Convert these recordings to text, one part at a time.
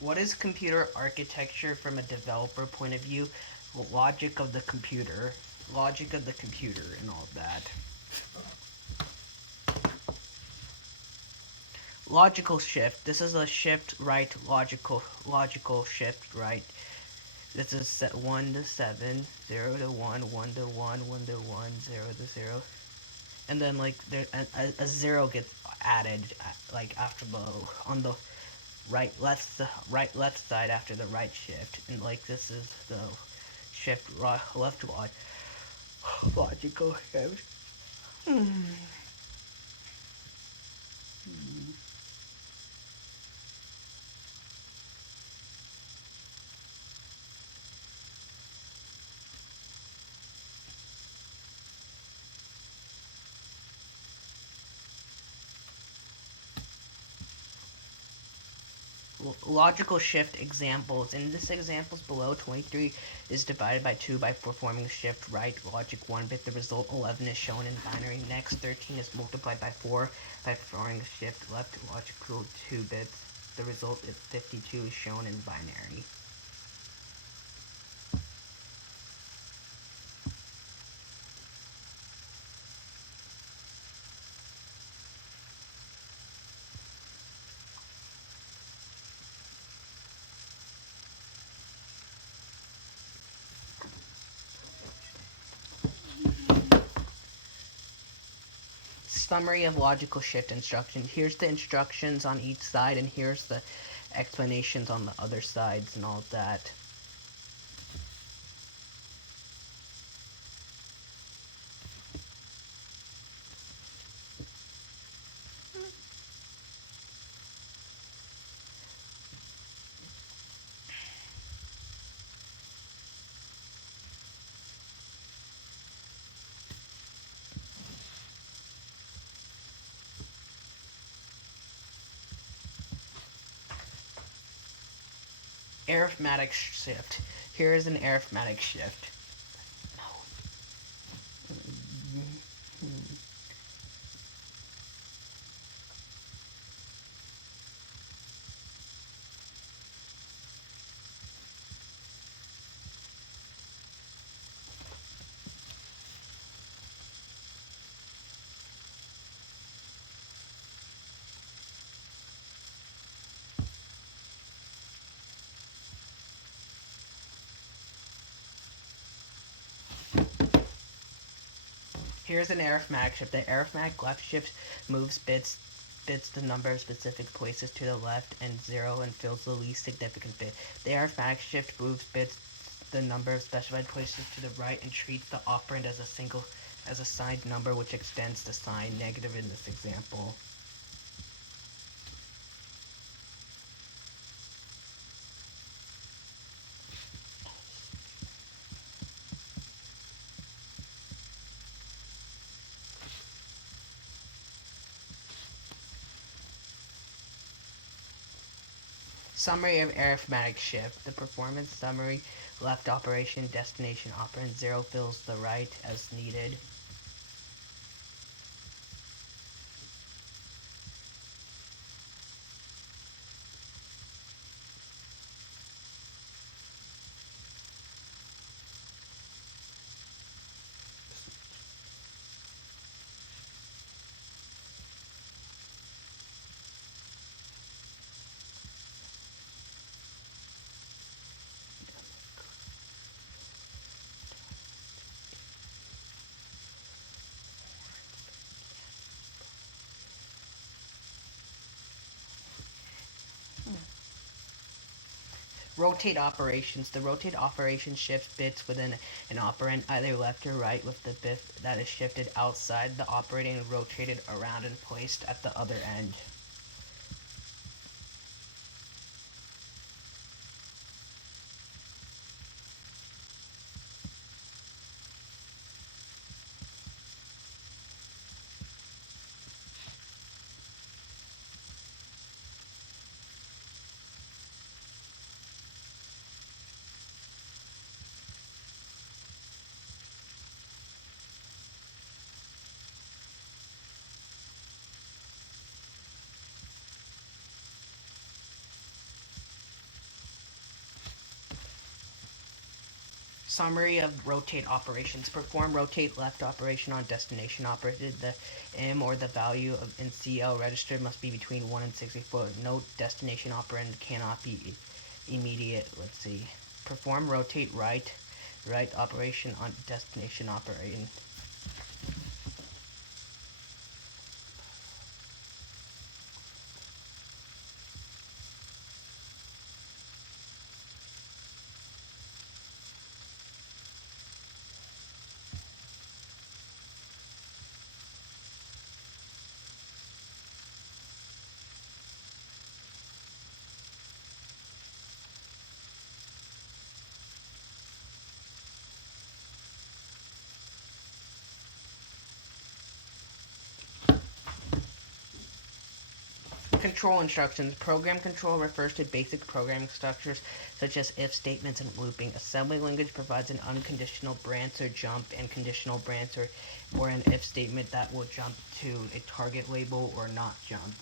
What is computer architecture from a developer point of view? Logic of the computer. Logic of the computer and all of that. Logical shift. This is a shift right logical shift right. This is set 1 to 7, 0 to 1, 1 to 1, 1 to 1, 0 to 0. And then like there a 0 gets added like after the on the right left side after the right shift, and like this is the shift left logical shift. Logical shift examples. In this examples below, 23 is divided by 2 by performing shift right logic 1 bit. The result 11 is shown in binary. Next, 13 is multiplied by 4 by performing shift left logical 2 bits. The result is 52 is shown in binary. Summary of logical shift instructions. Here's the instructions on each side, and here's the explanations on the other sides and all of that. Arithmetic shift. Here is an arithmetic shift. Here's an arithmetic shift. The arithmetic left shift moves bits the number of specific places to the left and 0 and fills the least significant bit. The arithmetic shift moves bits the number of specified places to the right and treats the operand as a signed number, which extends the sign negative in this example. Summary of arithmetic shift. The performance summary: left operation, destination operand, 0 fills the right as needed. Rotate operations. The rotate operation shifts bits within an operand either left or right, with the bit that is shifted outside the operating rotated around and placed at the other end. summary of rotate operations. Perform rotate left operation on destination operated. The M or the value of in CL registered must be between 1 and 64. Note destination operand cannot be immediate. Let's see. Perform rotate right operation on destination operating. Control instructions. Program control refers to basic programming structures such as if statements and looping. Assembly language provides an unconditional branch or jump and conditional branch or an if statement that will jump to a target label or not jump.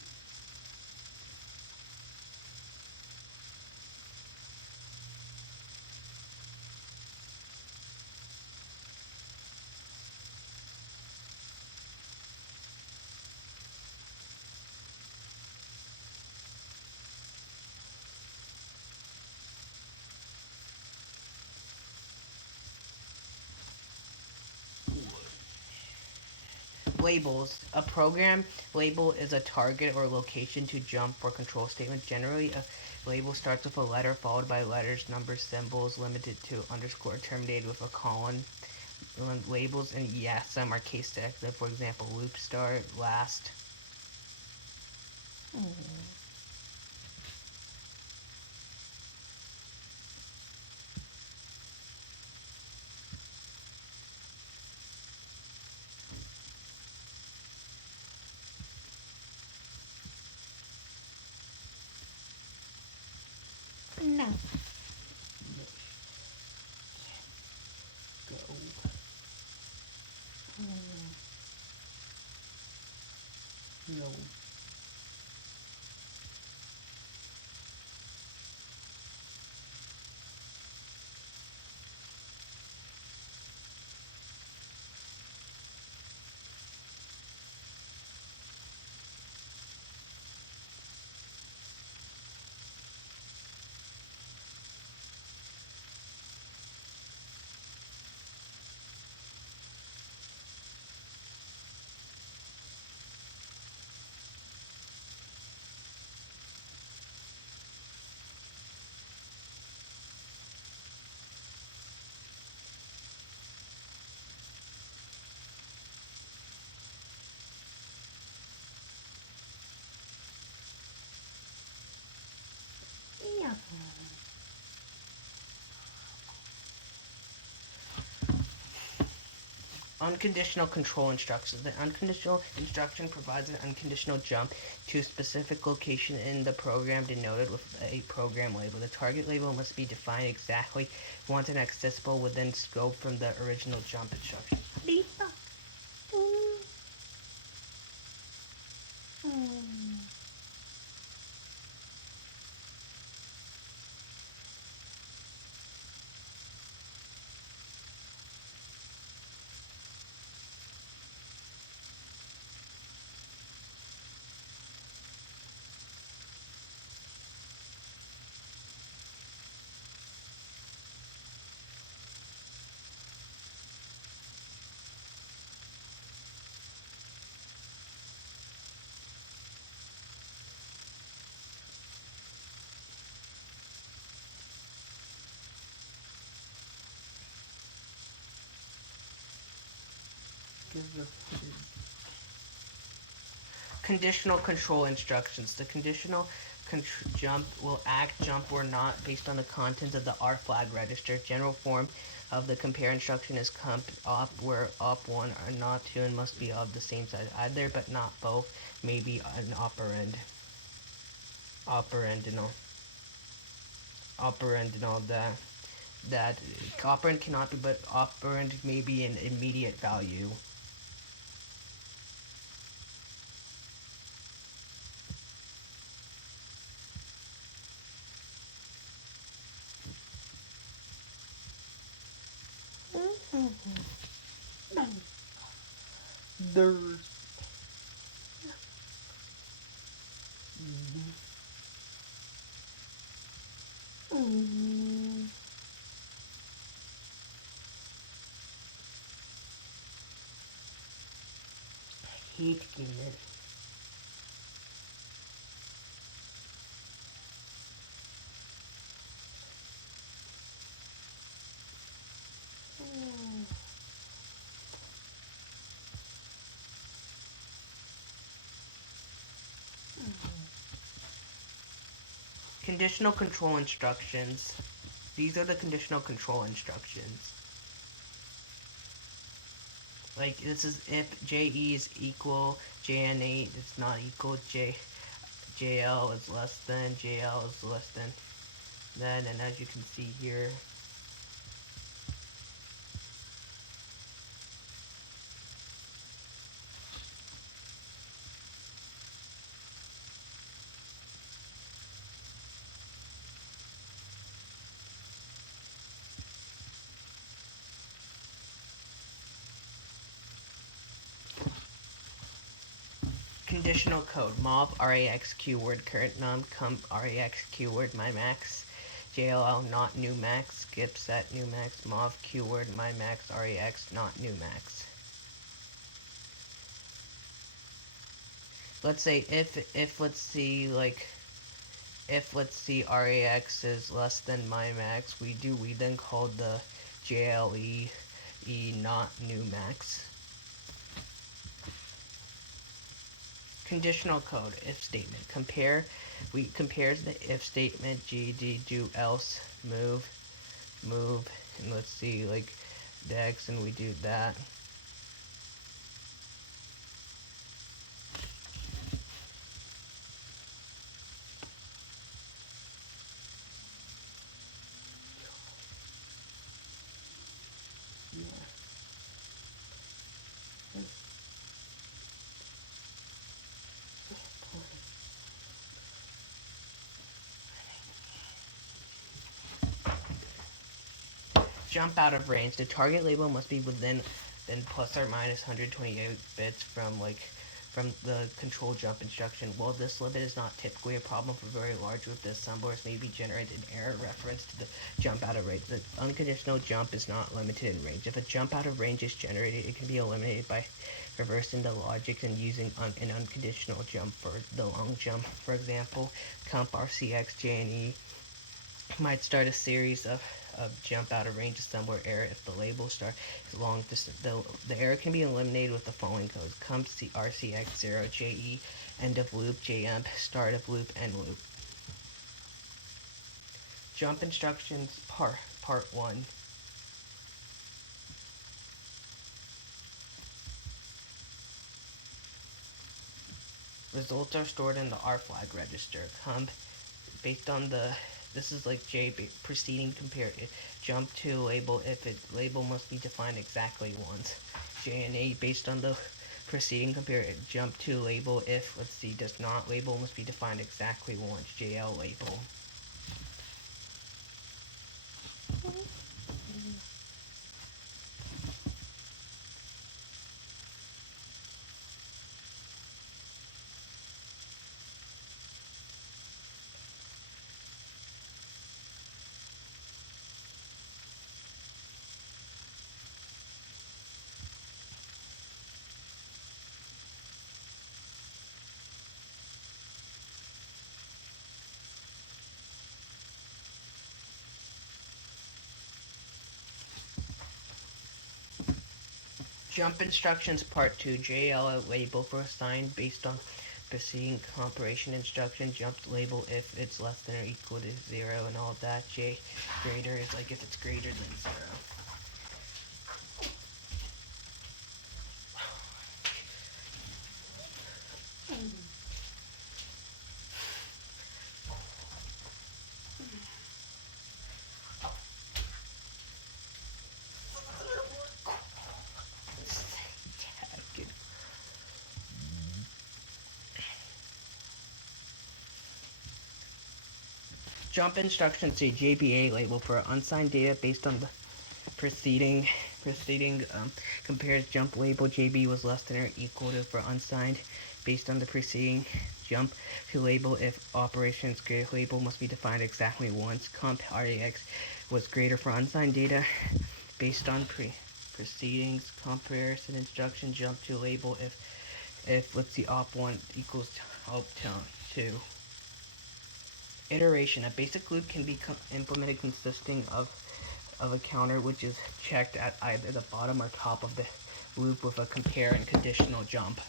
Labels. A program label is a target or location to jump for control statement. Generally, a label starts with a letter followed by letters, numbers, symbols, limited to underscore, terminated with a colon. Labels in YASM are case sensitive. For example, loop start, last. No. Go. No. Yeah. Unconditional control instructions. The unconditional instruction provides an unconditional jump to a specific location in the program denoted with a program label. The target label must be defined exactly once and accessible within scope from the original jump instruction. Lisa. Conditional control instructions. The conditional jump will act, jump, or not based on the contents of the R flag register. General form of the compare instruction is comp op, where op1 are not 2 and must be of the same size. Either but not both may be an operand. Operand and all that operand cannot be, but operand may be an immediate value. There's hate gamer. Conditional control instructions. These are the conditional control instructions. Like, this is if JE is equal, JN8 is not equal, JL is less than, JL is less than that, and as you can see here, conditional code, mov RAX keyword current num comp RAX keyword my max JLL not new max skip set new max mov keyword my max RAX not new max. Let's say if let's see like if let's see RAX is less than my max, we then call the JLE not new max. Conditional code if statement compares the if statement GD do else move and let's see like dex and we do that. Jump out of range. The target label must be within then plus or minus 128 bits from the control jump instruction. While this limit is not typically a problem for very large with this, some boards may be generated an error reference to the jump out of range. The unconditional jump is not limited in range. If a jump out of range is generated, it can be eliminated by reversing the logic and using an unconditional jump for the long jump. For example, comp RCX JNE might start a series of jump out of range somewhere error if the label start is long distance. The error can be eliminated with the following codes: comp RCX0 JE end of loop JMP start of loop end loop. Jump instructions part 1. Results are stored in the R flag register. Comp based on the this is like J preceding compare jump to label if it label must be defined exactly once. J and A based on the preceding compare jump to label if let's see does not label must be defined exactly once. JL label. Jump instructions part 2. JL label for assigned based on preceding comparison instruction. Jump label if it's less than or equal to 0 and all that. J greater is like if it's greater than 0. Jump instruction C, JBA label for unsigned data based on the preceding preceding compares jump label JB was less than or equal to for unsigned based on the preceding jump to label. If operations greater label must be defined exactly once. Comp RAX was greater for unsigned data based on precedings comparison instruction jump to label if let's see op1 equals op2. Iteration. A basic loop can be implemented consisting of a counter which is checked at either the bottom or top of the loop with a compare and conditional jump.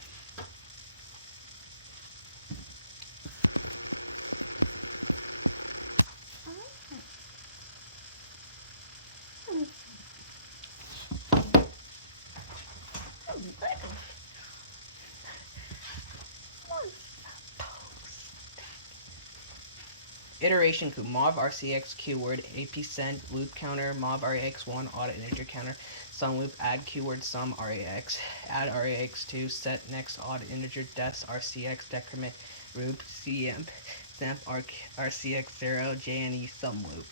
Iteration could mov RCX keyword AP send loop counter mov RAX1 audit integer counter sum loop add keyword sum RAX add RAX2 set next audit integer des RCX decrement loop CMP samp RCX0 JNE sum loop.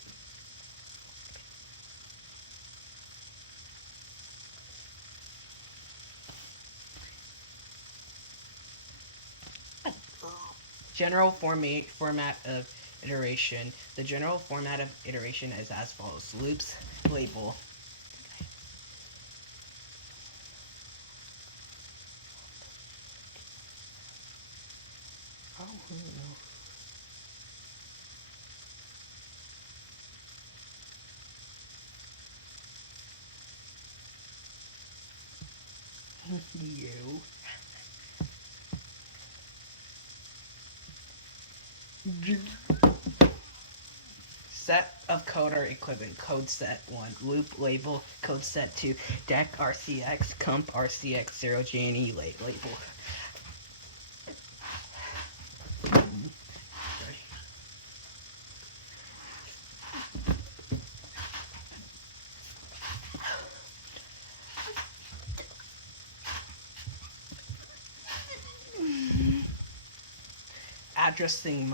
General format of iteration. The general format of iteration is as follows. Loops, label. You. Set of code or equivalent. Code set 1. Loop label. Code set 2. Dec RCX. Comp RCX0 JNE label. Addressing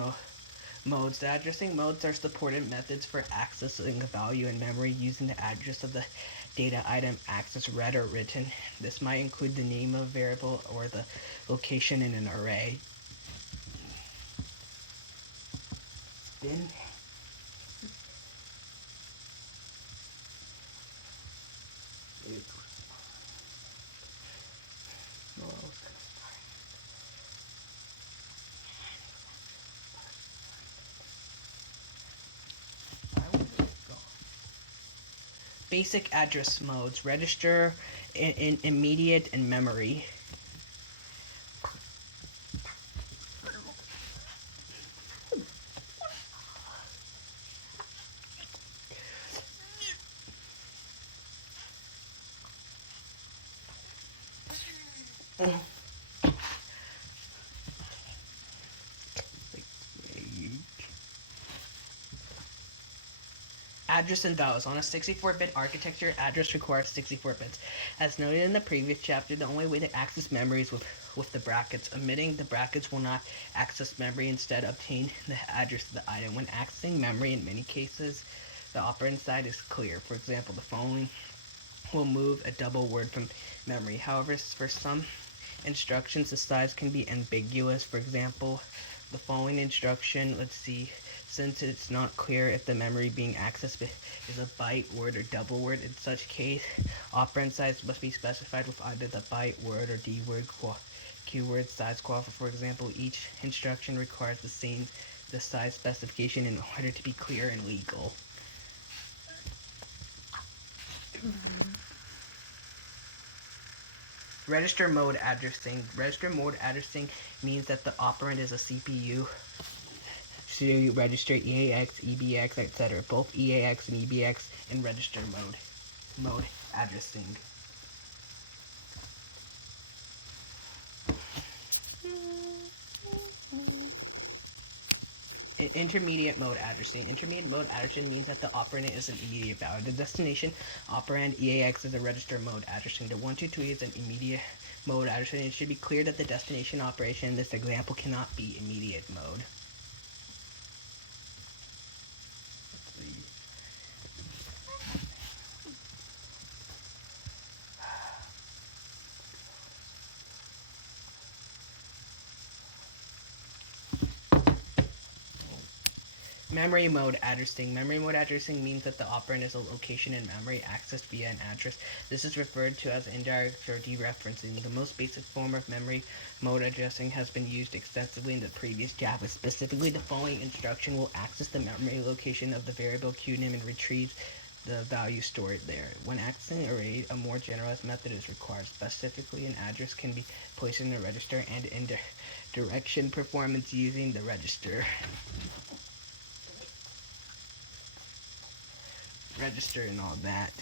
modes. The addressing modes are supported methods for accessing a value in memory using the address of the data item accessed, read, or written. This might include the name of a variable or the location in an array. Then basic address modes. Register, in immediate, and memory. Address and values. On a 64-bit architecture, address requires 64 bits. As noted in the previous chapter, the only way to access memory is with the brackets. Omitting the brackets will not access memory, instead obtain the address of the item. When accessing memory, in many cases, the operand side is clear. For example, the following will move a double word from memory. However, for some instructions, the size can be ambiguous. For example, the following instruction, let's see, since it's not clear if the memory being accessed is a byte, word, or double word, in such case, operand size must be specified with either the byte, word, or D word keyword size qualifier. For example, each instruction requires the size specification in order to be clear and legal. Register mode addressing. Register mode addressing means that the operand is a CPU. So you register EAX, EBX, etc. Both EAX and EBX in register mode addressing. Intermediate mode addressing. Intermediate mode addressing means that the operand is an immediate value. The destination operand EAX is a register mode addressing. The 122 is an immediate mode addressing. It should be clear that the destination operation in this example cannot be immediate mode. Memory mode addressing. Memory mode addressing means that the operand is a location in memory accessed via an address. This is referred to as indirect or dereferencing. The most basic form of memory mode addressing has been used extensively in the previous Java. Specifically, the following instruction will access the memory location of the variable QNAME and retrieve the value stored there. When accessing an array, a more generalized method is required. Specifically, an address can be placed in the register and in direction performance using the register and all that.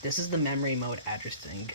This is the memory mode addressing.